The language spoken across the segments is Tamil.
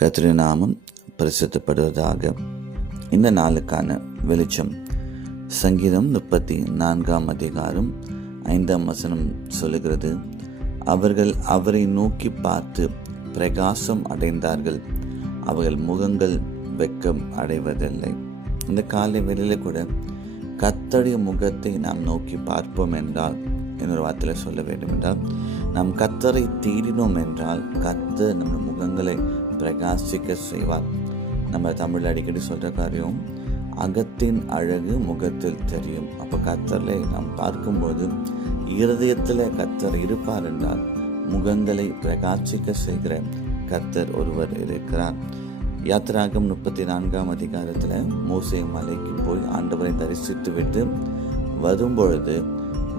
கர்த்தருடைய நாமம் பரிசுத்தப்படுவதாக. இந்த நாளுக்கான வெளிச்சம் சங்கீதம் 34:5 சொல்லுகிறது, அவர்கள் அவரை நோக்கி பார்த்து பிரகாசம் அடைந்தார்கள், அவர்கள் முகங்கள் வெட்கம் அடைவதில்லை. இந்த காலை வேளையில கூட கர்த்தருடைய முகத்தை நாம் நோக்கி பார்ப்போம் என்றால், இன்னொரு வார்த்தையில் சொல்ல வேண்டும் என்றால், நாம் கர்த்தரை தேடினோம் என்றால் கர்த்தர் நம்ம முகங்களை பிரகாசிக்க செய்வார். நம்ம தமிழ் அடிக்கடி சொல்கிற காரியம், அகத்தின் அழகு முகத்தில் தெரியும். அப்போ கர்த்தரை நாம் பார்க்கும்போது இருதயத்தில் கர்த்தர் இருப்பார் என்றால் முகங்களை பிரகாசிக்க செய்கிற கர்த்தர் ஒருவர் இருக்கிறார். யாத்திராகம் 34 மோசே மலைக்கு போய் ஆண்டவரை தரிசித்து விட்டு வரும்பொழுது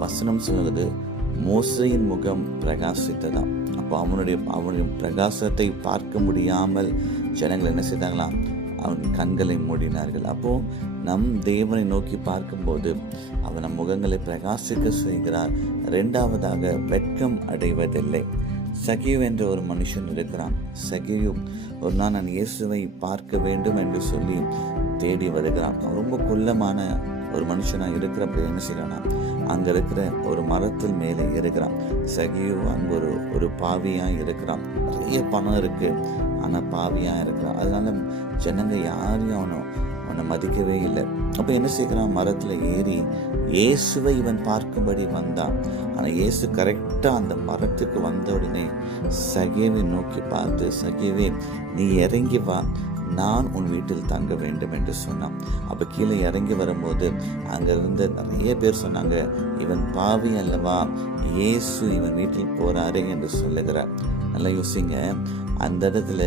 வசனம் சொல்லுவது, மோசேயின் முகம் பிரகாசித்ததாம். அப்போ அவனுடைய பிரகாசத்தை பார்க்க முடியாமல் ஜனங்கள் என்ன செய்தாங்களாம், அவன் கண்களை மூடினார்கள். அப்போ நம் தேவனை நோக்கி பார்க்கும்போது அவன் நம் முகங்களை பிரகாசிக்க செய்கிறார். இரண்டாவதாக, வெட்கம் அடைவதில்லை. சகியு என்ற ஒரு மனுஷன் இருக்கிறான். சகியு ஒரு நாள் நான் இயேசுவை பார்க்க வேண்டும் என்று சொல்லி தேடி வருகிறான். அவன் ரொம்ப குள்ளமான ஒரு மனுஷனாக இருக்கிறப்ப என்ன செய்யறானா, அங்க இருக்கிற ஒரு மரத்தில் மேலே இருக்கிறான். சகியு அங்கு ஒரு பாவியாக இருக்கிறான். நிறைய பணம் இருக்கு, ஆனா பாவியா இருக்கிறான். அதனால ஜனங்க யாரையும் அவனை மதிக்கவே இல்லை. அப்ப என்ன செய்கிறான், மரத்துல ஏறி இயேசுவை இவன் பார்க்கும்படி வந்தான். ஆனா இயேசு கரெக்டா அந்த மரத்துக்கு வந்த உடனே சகியவை நோக்கி பார்த்து, சகியவே நீ இறங்கி வா, நான் உன் வீட்டில் தங்க வேண்டும் என்று சொன்னான். அப்ப கீழே இறங்கி வரும்போது அங்க இருந்து நிறைய பேர் சொன்னாங்க, இவன் பாவி அல்லவா, இயேசு இவன் வீட்டில் போறாரு என்று சொல்லுகிறார். நல்லா யோசிங்க, அந்த இடத்துல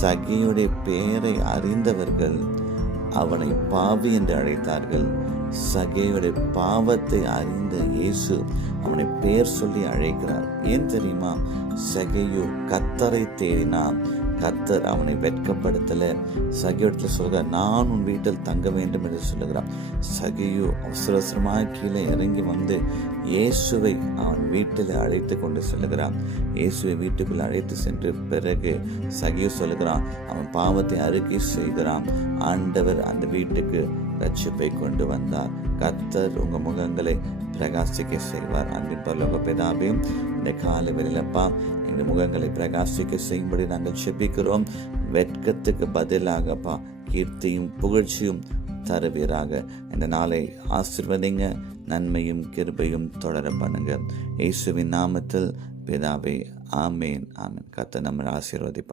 சகியுடைய பெயரை அறிந்தவர்கள் அவனை பாவி என்று அழைத்தார்கள். சகியுடைய பாவத்தை அறிந்த இயேசு அவனை பெயர் சொல்லி அழைக்கிறார். ஏன் தெரியுமா, சகியு கர்த்தரை தேடினான், கர்த்தர் அவனை வெட்கப்படுத்தல. சகியோடத்துல சொல்கிறார், நான் உன் வீட்டில் தங்க வேண்டும் என்று சொல்லுகிறான். சகியு அவசரமாக கீழே இறங்கி வந்து இயேசுவை அவன் வீட்டில் அழைத்து கொண்டு செல்லுகிறான். இயேசுவை வீட்டுக்குள் அழைத்து சென்று பிறகு சகியு சொல்லுகிறான், அவன் பாவத்தை அறிக்கை செய்கிறான். ஆண்டவர் அந்த வீட்டுக்கு ரட்சிப்பை கொண்டு வந்தார். கர்த்தர் உங்க முகங்களை பிரகாசிக்க செய்வார். அன்பின் பரலோக பிதாவே, இந்த காலை வேளையிலப்பா எங்கள் முகங்களை பிரகாசிக்க செய்யும்படி நாங்கள் செபிக்கிறோம். வெட்கத்துக்கு பதிலாகப்பா கீர்த்தியும் புகழ்ச்சியும் தருவீராக. இந்த நாளை ஆசீர்வதிங்க, நன்மையும் கிருபையும் தொடர பண்ணுங்க. இயேசுவின் நாமத்தில் பிதாவே, ஆமேன் ஆமேன். கர்த்தர் நம்மை ஆசீர்வதிப்பார்.